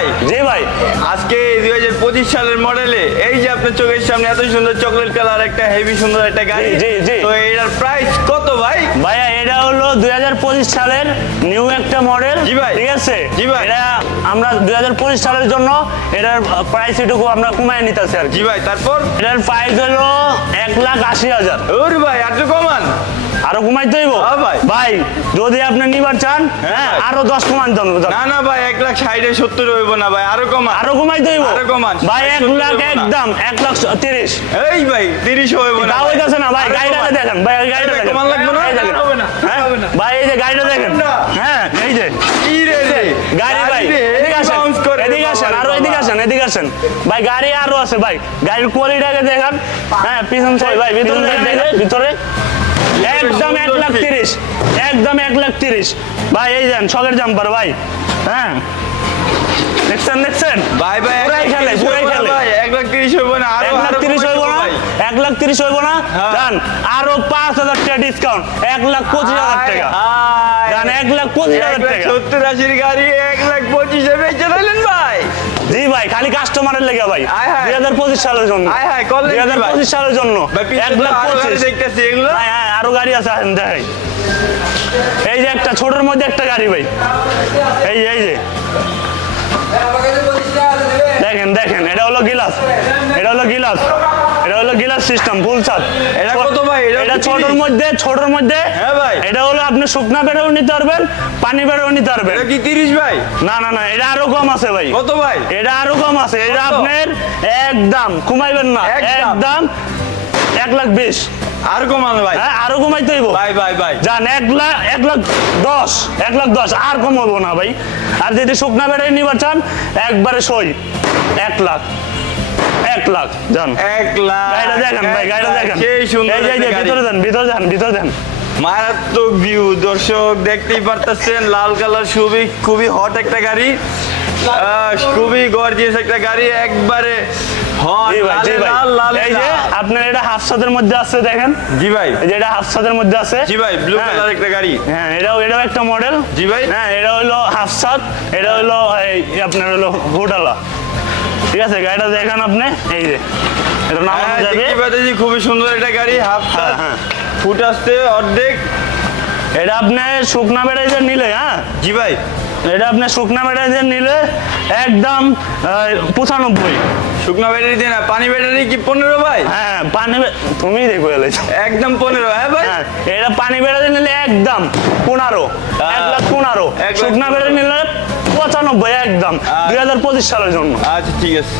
ভাই জি ভাই, আজকে 2025 সালের মডেলে এই যে আপনার চোখের সামনে এত সুন্দর চকলেট কালার একটা হেভি সুন্দর একটা গাড়ি, জি, জি। তো এটার প্রাইস কত ভাই? ভাইয়া এটা হলো 2025 সালের নিউ একটা মডেল। জি ভাই। ঠিক আছে, জি ভাই। এটা আমরা 2025 সালের জন্য এটার প্রাইস এটুকু আমরা কমায় নিতেছি আর কি। জি ভাই, তারপর এটার প্রাইস হলো 1,80,000। ওরে ভাই আর তো কমান। আরো কমাইতে হইব হ্যাঁ ভাই। ভাই, যদি আপনি নিবার চান হ্যাঁ ভাই। আরো 10 কমান দেন। না না ভাই 1,60,70 হইব না ভাই, আরো কমান। আরো কমাইতে হইব আরো কমান। ভাই, 1,00,000 হইব না। একদম 1,30,000। এই ভাই 30 হইব না। তাও হইতাছে না ভাই, আরো গাড়িটা কমান। দেখেন ভাই, গাড়িটা দেখেন। কমান লাগবে না? এই দেখেন। হবে না, হ্যাঁ? হবে না। ভাই এই যে গাড়িটা দেখেন। না। হ্যাঁ এই যে কি রে রে গাড়ি ভাই, রে, এদিকে আসেন, bounce করে এদিকে বাবা আসেন, রে আরো এদিকে বাবা। আসেন, এদিকে আসেন ভাই, গাড়ি আরো আছে ভাই, গাড়ির কোয়ালিটিটাকে দেখেন। হ্যাঁ পিছন সাইড ভাই, ভিতরে দেখেন, ভিতরে একদম 1,30,000, একদম 1,30,000 ভাই। এই যান শখের জাম্পার ভাই। হ্যাঁ দেখছেন দেখছেন ভাই ভাই পুরাই খেলে, পুরাই খেলে। ভাই 1,30,000 হইব না, আরো 1,30,000 হইব না, 1,30,000 হইব না, হ্যাঁ। জান আরো 5,000 টাকা ডিসকাউন্ট, 1,25,000 টাকা জান, 1,25,000 টাকা। 1,70,80 গাড়ি 1,25,000 বেচে দিলেন ভাই। জি ভাই, খালি কাস্টমারের লেগে ভাই, আয় হায়। 2025 সালের জন্য, আয় হায়, করলেন কি ভাই? 2025 সালের জন্য ভাই পিছনে তো আরো গাড়ি 1,25,000। দেখতেছি এগুলো। হ্যাঁ হ্যাঁ আরো গাড়ি আছে, আসেন দেখাই। এই যে একটা ছোটর মধ্যে একটা গাড়ি ভাই, এই যে দেখেন দেখেন, এটা হলো গিলাস, এটা হলো গিলাস, এটা হলো গিলাস সিস্টেম ফুল ছাদ। এটা কত ভাই? এটা ছোটর মধ্যে হ্যাঁ ভাই। এটা হলো আপনি শুকনা বেড়েও নিতে পারবেন, পানি বেড়েও নিতে পারবেন। এটা কি 30 ভাই? না না না, এটা আরো কম আছে ভাই। কত ভাই? এটা আরো কম আছে, এটা কত? আপনার একদম কমাইবেন না, একদম? একদম 1,20,000। আর কমান ভাই। হ্যাঁ আরো কমাইতে হইব ভাই ভাই ভাই জান, 1,10,000 আর কম হইব না ভাই। আর যদি শুকনা বেড়াই নিবার চান একবারে সই 1,00,000, 1,00,000 জান। 1,00,000 গাড়িটা দেখেন ভাই, গাড়িটা দেখেন, সেই সুন্দর এই যে একটা গাড়ি। ভিতরে দেন, ভিতরে দেন। মারাত্মক ভিউ দর্শক দেখতেই পারতেছেন, লাল কালার খুবই হট একটা গাড়ি, খুবই গর্জিয়াস একটা গাড়ি, একবারে হট। জি ভাই, জি ভাই। এই যে আপনার এটা হাফ ছাদের মধ্যে আছে দেখেন। জি ভাই, এই যে এটা হাফ ছাদের মধ্যে আছে। জি ভাই, ব্লু হ্যাঁ। কালার একটা গাড়ি। হ্যাঁ এটাও একটা মডেল। জি ভাই। হ্যাঁ এটা হলো হাফ ছাদ, এটা হলো এই আপনার হলো হুডালা। ঠিক আছে, গাড়িটা দেখেন আপনি, এই যে এটা নামানো হ্যাঁ, যাবে। দেখতেই পাচ্ছি খুবই সুন্দর একটা গাড়ি, হাফ হ্যাঁ, হ্যাঁ। ফুট আসতে অর্ধেক। এটা আপনি শুকনা বেড়াইতে নিলে, হ্যাঁ জি ভাই, এটা আপনি শুকনা বেড়াইতে নিলে একদম 95। শুকনো ব্যাটারি দিয়ে না, পানি ব্যাটারি কি 15 ভাই? হ্যাঁ পানি তুমি দেখো এলেছো। একদম 15। হ্যাঁ ভাই, হ্যাঁ এটা পানি বেড়াতে নিলে একদম 15, 1,15,000। এক লাখ শুকনা বেড়াতে নিলে 95 একদম, আচ্ছা। 2025 সালের জন্য। আচ্ছা ঠিক আছে।